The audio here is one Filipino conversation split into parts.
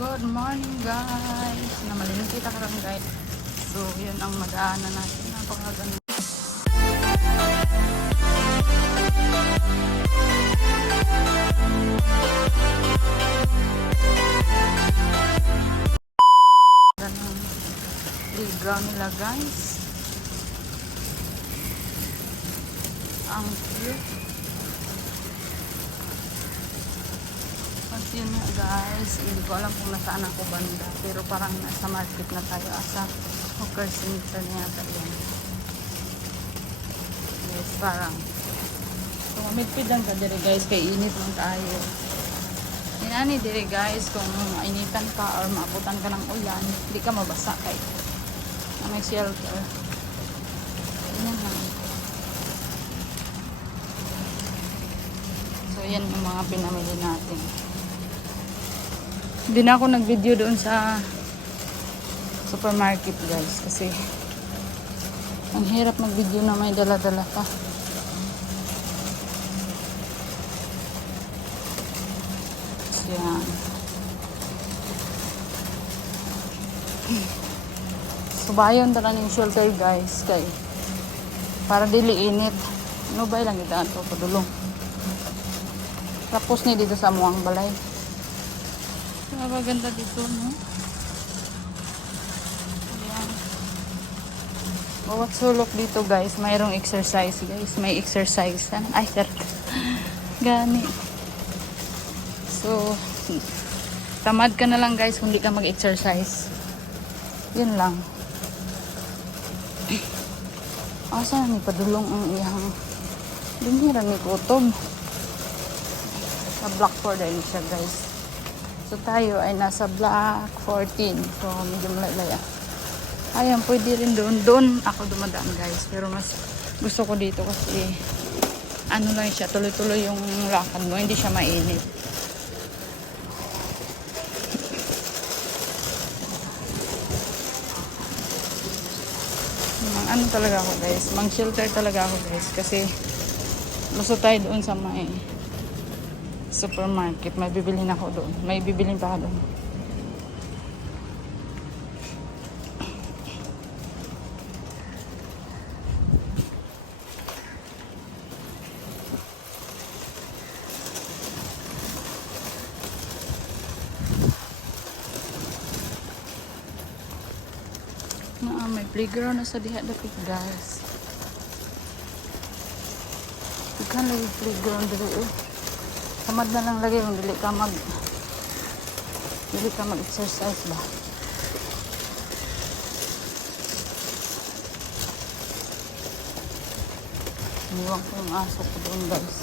Good morning guys! Namalingin kita karon guys. So, yun ang madaanan natin. Napakaganda. Ganun. Playground nila guys. Ang cute. Guys, hindi ko alam kung nasaan ako banda. Pero parang nasa market na tayo. Asa Hooker Center na yata yan. Yes, parang. So, mamidpid lang ka dire guys. Kay init lang tayo. Yan ani dire guys, kung initan ka or maabutan ka ng ulan, hindi ka mabasa kay na may shelter. Yan lang. So, yan yung mga pinamili natin. Hindi na ako nag-video doon sa supermarket guys kasi ang hirap mag-video na may dala-dala. So, yan. Subayon tala ng shelter guys kay para dili init. Ano ba lang ito padulong. Tapos ni dito sa muang balay. Napaganda dito, no? Ayan. Bawat sulok dito, guys, mayroong exercise, guys. May exercise. ah. Ay, sir. Gani. So, tamad ka na lang, guys, kung di ka mag-exercise. Yun lang. Asa ni padulong ang iyang Dunira ni kutob. Sa Blackboard ay siya, guys. So tayo ay nasa block 14. So medyo malay ah. Ayan, pwede rin doon. Doon ako dumadaan guys. Pero mas gusto ko dito kasi ano lang siya, tuloy-tuloy yung lakad mo. Hindi siya mainit. Ano talaga ako guys. Mang shelter talaga ako guys. Kasi gusto tayo doon sa may supermarket. May bibilhin ako doon. May bibilhin pa ako doon. May playground na sa diha dapit guys. Ikan lagi playground dito. Tamad na lang lagi kung dili ka mag dili ka mag-exercise ba. Iniwan ko yung aso ko doon guys.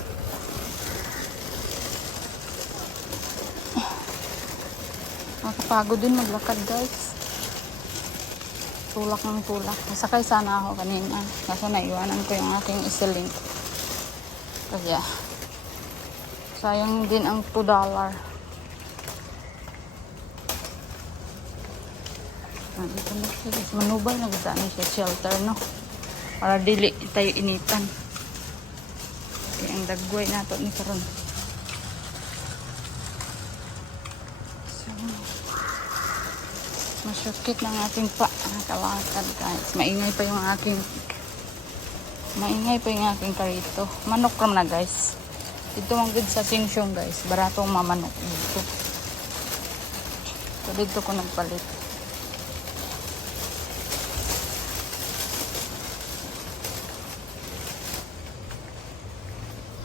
Nakapagod din maglakad guys. Tulak ng tulak. Nasakay sana ako kanina. Kaso naiwanan ko yung aking isiling. Kaya, sayang din ang 2 dollar. Nandito na siya. Manubay na gusto ni siya shelter no. Para dili tayo initan. Kaya ang dagway nato ni karon. So, masyukit ng aking pa. Kalakad guys. Maingay pa yung aking maingay pa yung aking karito. Manok ram na guys. Dito ang good sa Singsyong guys. Baratong mamanok dito. So dito ko nagpalit.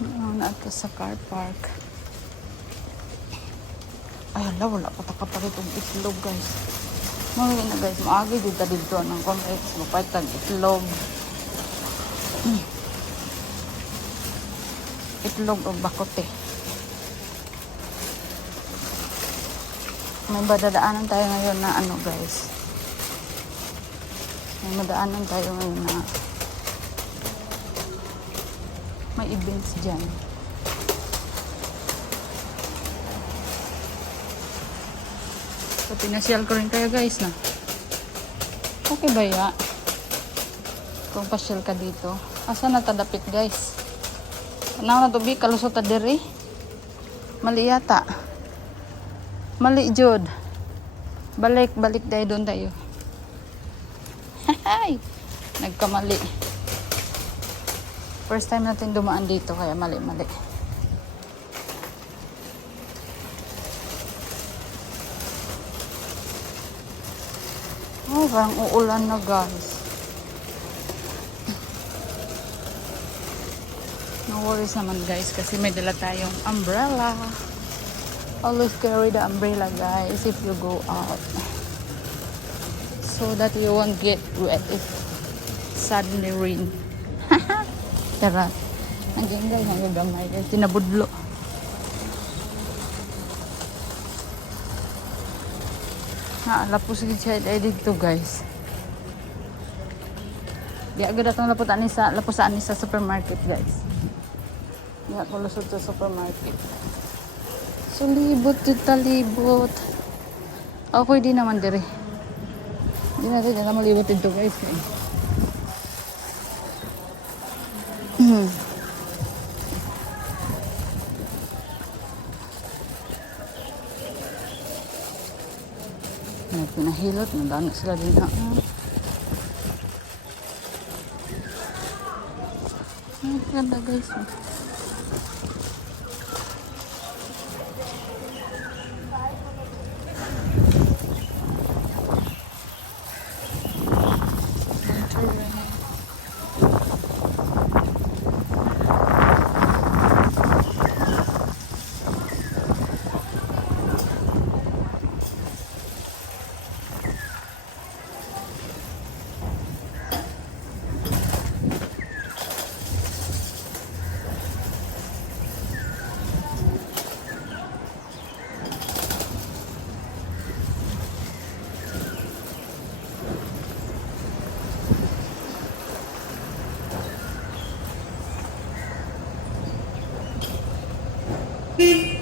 Ano na sa car park. Ay, hala, wala pa takapalit og itlog, guys. Mga na, guys. Maagi dito dito ng complex. Mapatag itlog. Hmm. Itlog o bakote. May badadaanan tayo ngayon na ano, guys. May madaanan tayo ngayon na may events dyan. So, pinasyal ko rin kayo guys na. Okay ba ya? Kung pasyal ka dito. Asa na tadapit guys? Ano na tubi? Kalusot ta diri? Mali yata. Mali jud. Balik, balik tayo doon tayo. Hay! Nagkamali. First time natin dumaan dito kaya mali-mali. Oh, parang uulan na guys. No worries naman guys kasi may dala tayong umbrella. Always carry the umbrella guys if you go out. So that you won't get wet if suddenly rain. Tara. Nandiyan guys, nandiyan gamay guys. Tinabudlo. Naala po sige siya ay dito guys. Di agad atong lapot ani sa lapos ani sa supermarket guys. Di ako lusot sa supermarket. So libot kita libot. Okay di naman dire. Di na rin na malibot dito guys. Eh. Hmm. May pinahilot, nandaan sila din na. Ay, ganda guys. Beep.